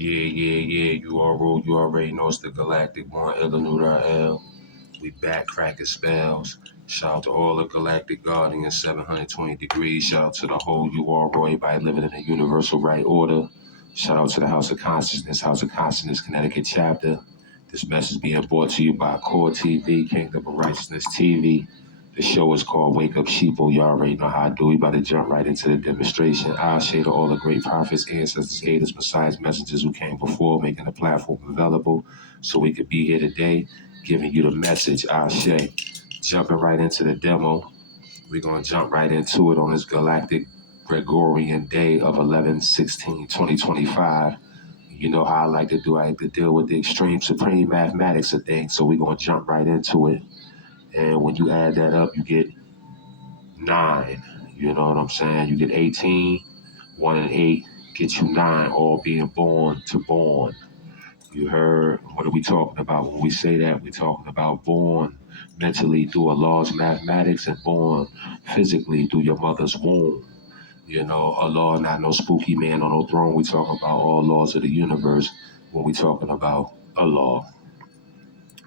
Yeah. You already know it's the Galactic One, Eleanor L. We back cracking spells. Shout out to all the Galactic Guardians, 720 degrees. Shout out to the whole UR Roy by living in the universal right order. Shout out to the House of Consciousness, Connecticut chapter. This message being brought to you by K.O.R TV, Kingdom of Righteousness TV. The show is called Wake Up Sheeple. You already know how I do. We about to jump right into the demonstration. I'll share to all the great prophets, ancestors, aiders, messiahs, messengers who came before, making the platform available so we could be here today, giving you the message. I'll share. Jumping right into the demo. We're going to jump right into it on this galactic Gregorian day of 11/16/2025. You know how I like to do. I like to deal with the extreme supreme mathematics of things. So we're going to jump right into it. And when you add that up, you get 9. You know what I'm saying? You get 18, 1 and 8 get you 9, all being born to born. You heard? What are we talking about when we say that? We're talking about born mentally through a laws of mathematics and born physically through your mother's womb. You know, a law, not no spooky man on no throne. We talking about all laws of the universe when we talking about a law.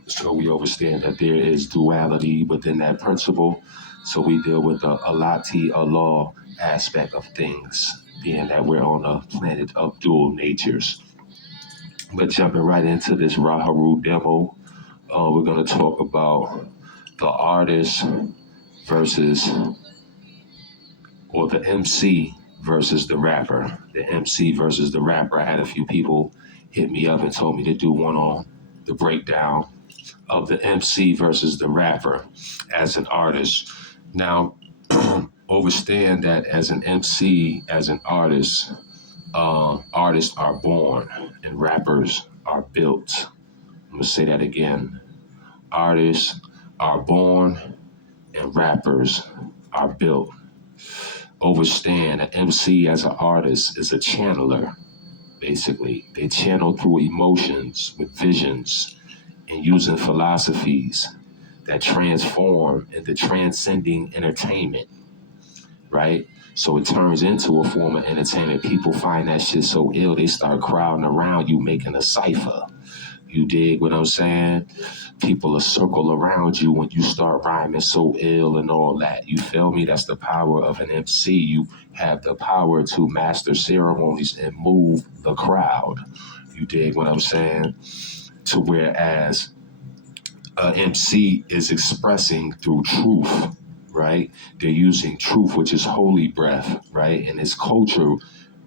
So we understand that there is duality within that principle. So we deal with the alati, Allah aspect of things, being that we're on a planet of dual natures. But jumping right into this Raharu demo, we're going to talk about the artist versus, or the MC versus the rapper. The MC versus the rapper. I had a few people hit me up and told me to do one on the breakdown of the MC versus the rapper as an artist. Now, understand that as an MC, as an artist, artists are born and rappers are built. I'm gonna say that again. Artists are born and rappers are built. Understand an MC as an artist is a channeler, basically. They channel through emotions with visions and using philosophies that transform into transcending entertainment, right? So it turns into a form of entertainment. People find that shit so ill, they start crowding around you making a cipher. You dig what I'm saying? People will circle around you when you start rhyming so ill and all that. You feel me? That's the power of an MC. You have the power to master ceremonies and move the crowd. You dig what I'm saying? To whereas MC is expressing through truth, right? They're using truth, which is holy breath, right? And it's culture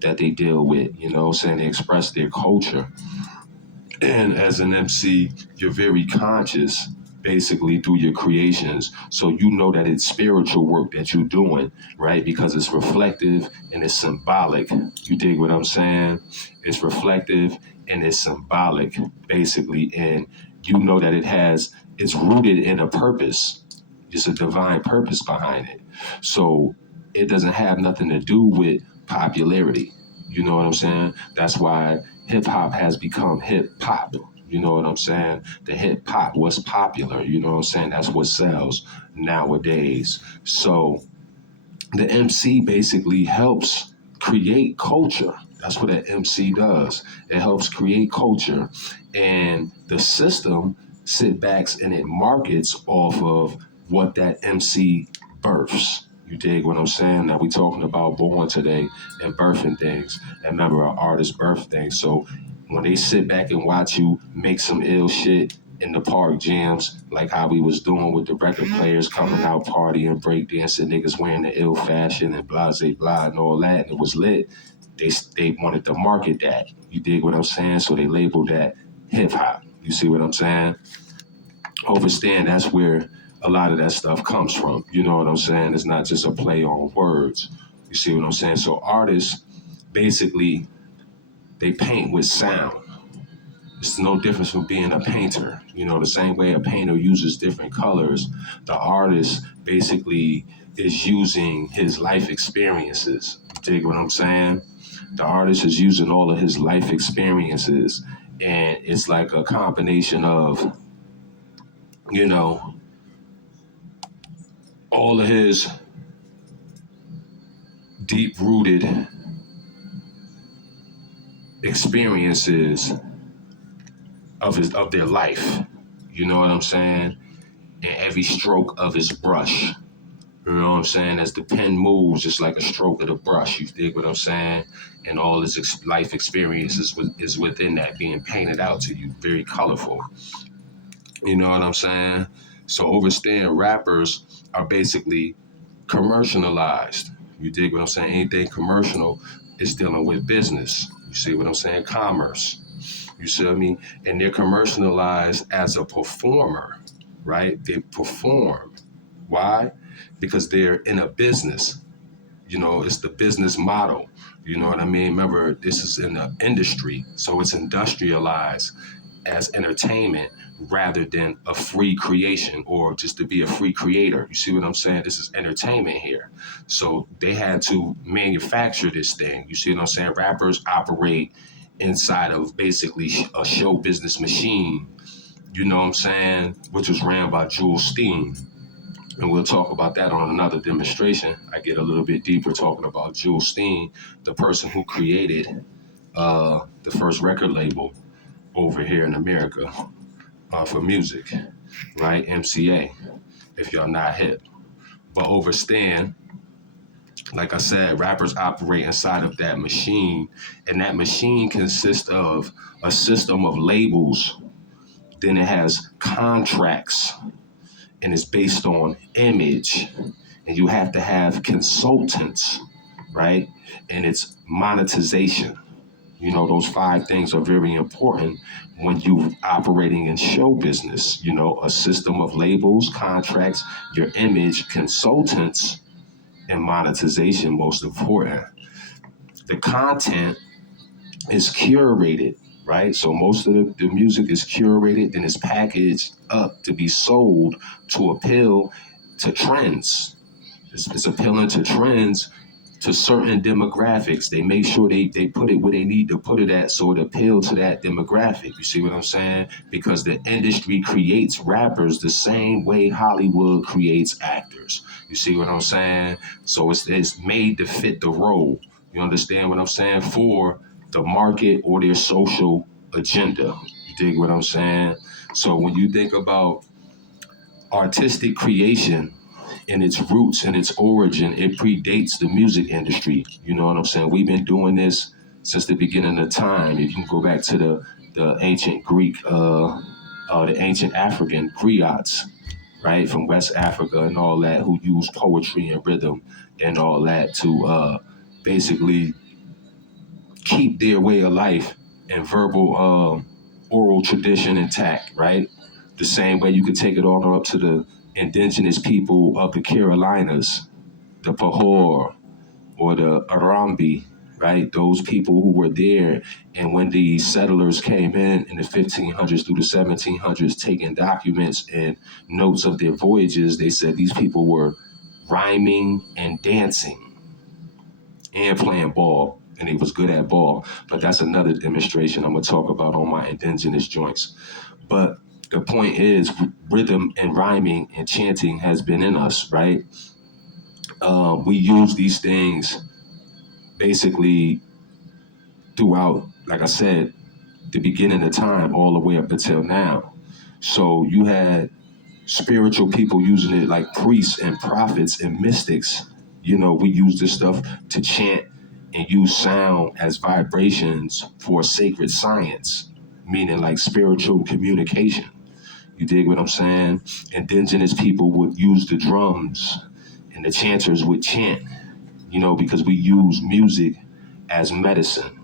that they deal with, you know what I'm saying? They express their culture. And as an MC, you're very conscious, basically, through your creations. So you know that it's spiritual work that you're doing, right? Because it's reflective and it's symbolic. You dig what I'm saying? It's reflective and it's symbolic, basically. And you know that it's rooted in a purpose. It's a divine purpose behind it. So it doesn't have nothing to do with popularity. You know what I'm saying? That's why hip hop has become hip hop. You know what I'm saying? The hip hop, what's popular, you know what I'm saying? That's what sells nowadays. So the MC basically helps create culture. That's what an MC does. It helps create culture. And the system sit backs and it markets off of what that MC births. You dig what I'm saying? Now we talking about born today and birthing things. And remember, an artist birth things. So when they sit back and watch you make some ill shit in the park jams, like how we was doing with the record players coming out partying, breakdancing, niggas wearing the ill fashion and blase blah and all that, and it was lit. They wanted to market that. You dig what I'm saying? So they labeled that hip hop. You see what I'm saying? Understand that's where a lot of that stuff comes from. You know what I'm saying? It's not just a play on words. You see what I'm saying? So artists basically they paint with sound. It's no difference from being a painter. You know, the same way a painter uses different colors, the artist basically is using his life experiences. Dig what I'm saying? The artist is using all of his life experiences, and it's like a combination of, you know, all of his deep-rooted experiences of their life. You know what I'm saying? And every stroke of his brush. You know what I'm saying? As the pen moves, just like a stroke of the brush. You dig what I'm saying? And all his life experiences is within that, being painted out to you, very colorful. You know what I'm saying? So overstand rappers are basically commercialized. You dig what I'm saying? Anything commercial is dealing with business. You see what I'm saying? Commerce. You see what I mean? And they're commercialized as a performer, right? They perform. Why? Because they're in a business. You know, it's the business model. You know what I mean? Remember, this is in the industry, so it's industrialized as entertainment rather than a free creation or just to be a free creator. You see what I'm saying? This is entertainment here. So they had to manufacture this thing. You see what I'm saying? Rappers operate inside of basically a show business machine, you know what I'm saying, which was ran by Jules Steen. And we'll talk about that on another demonstration. I get a little bit deeper talking about Jules Steen, the person who created the first record label over here in America for music, right? MCA, if y'all not hip. But overstand, like I said, rappers operate inside of that machine, and that machine consists of a system of labels. Then it has contracts, and it's based on image. And you have to have consultants, right? And it's monetization. You know, those five things are very important when you operating in show business. You know, a system of labels, contracts, your image, consultants, and monetization, most important. The content is curated, right? So most of the music is curated, then it's packaged up to be sold to appeal to trends. It's appealing to trends, to certain demographics. They make sure they put it where they need to put it at so it appeals to that demographic. You see what I'm saying? Because the industry creates rappers the same way Hollywood creates actors. You see what I'm saying? So it's made to fit the role. You understand what I'm saying? For the market or their social agenda. You dig what I'm saying? So when you think about artistic creation, in its roots and its origin, it predates the music industry. You know what I'm saying? We've been doing this since the beginning of time. You can go back to the ancient Greek, the ancient African griots, right, from West Africa and all that, who used poetry and rhythm and all that to basically keep their way of life and verbal oral tradition intact, right? The same way you could take it all up to the indigenous people of the Carolinas, the K.O.R or the Arambi, right? Those people who were there, and when the settlers came in the 1500s through the 1700s, taking documents and notes of their voyages, they said these people were rhyming and dancing and playing ball, and they was good at ball. But that's another demonstration I'm gonna talk about on my indigenous joints. But the point is, rhythm and rhyming and chanting has been in us, right? We use these things basically throughout, like I said, the beginning of time all the way up until now. So you had spiritual people using it like priests and prophets and mystics. You know, we use this stuff to chant and use sound as vibrations for sacred science, meaning like spiritual communication. You dig what I'm saying? Indigenous people would use the drums and the chanters would chant, you know, because we use music as medicine.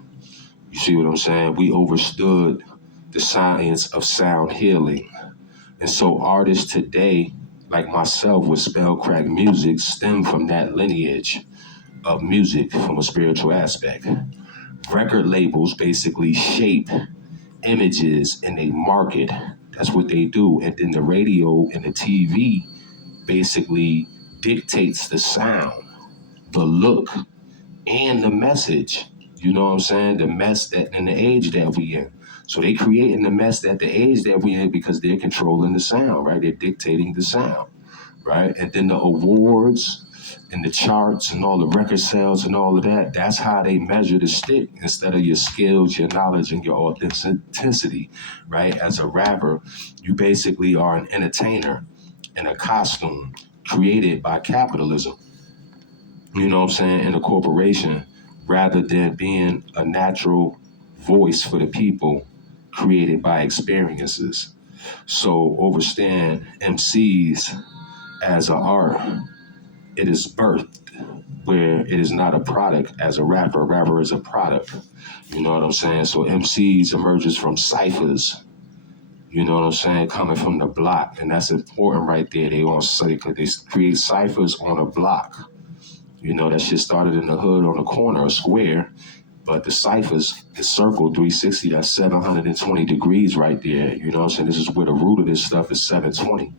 You see what I'm saying? We understood the science of sound healing. And so artists today, like myself with Spellcrack Music, stem from that lineage of music from a spiritual aspect. Record labels basically shape images and they market. That's what they do. And then the radio and the TV basically dictates the sound, the look, and the message. You know what I'm saying? The mess that and the age that we in. So they creating the mess at the age that we in because they're controlling the sound, right? They're dictating the sound, right? And then the awards and the charts and all the record sales and all of that, that's how they measure the stick instead of your skills, your knowledge, and your authenticity, right? As a rapper, you basically are an entertainer in a costume created by capitalism, you know what I'm saying, in a corporation, rather than being a natural voice for the people created by experiences. So overstand MCs as an art. It is birthed where it is not a product as a rapper. A rapper is a product. You know what I'm saying? So MCs emerges from ciphers. You know what I'm saying? Coming from the block. And that's important right there. They on say because they create ciphers on a block. You know, that shit started in the hood on the corner, a square. But the ciphers, the circle 360, that's 720 degrees right there. You know what I'm saying? This is where the root of this stuff is 720.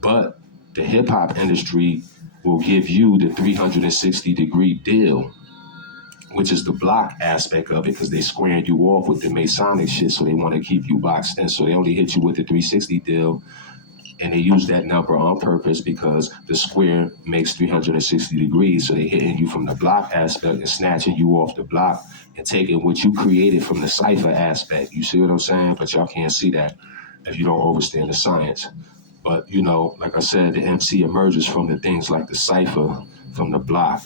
But the hip hop industry will give you the 360-degree deal, which is the block aspect of it, because they squaring you off with the Masonic shit, so they want to keep you boxed in. So they only hit you with the 360 deal, and they use that number on purpose because the square makes 360 degrees. So they're hitting you from the block aspect and snatching you off the block and taking what you created from the cipher aspect. You see what I'm saying? But y'all can't see that if you don't understand the science. But, you know, like I said, the MC emerges from the things like the cipher, from the block,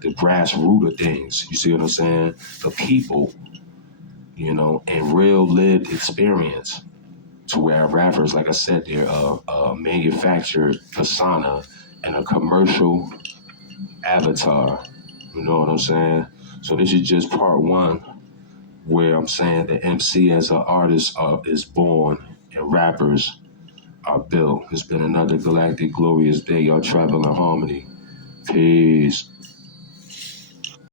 the grassroots of things. You see what I'm saying? The people, you know, and real lived experience, to where rappers, like I said, they're a manufactured persona and a commercial avatar. You know what I'm saying? So this is just part one, where I'm saying the MC as an artist is born and rappers are built. It's been another galactic glorious day. Y'all travel in harmony. Peace.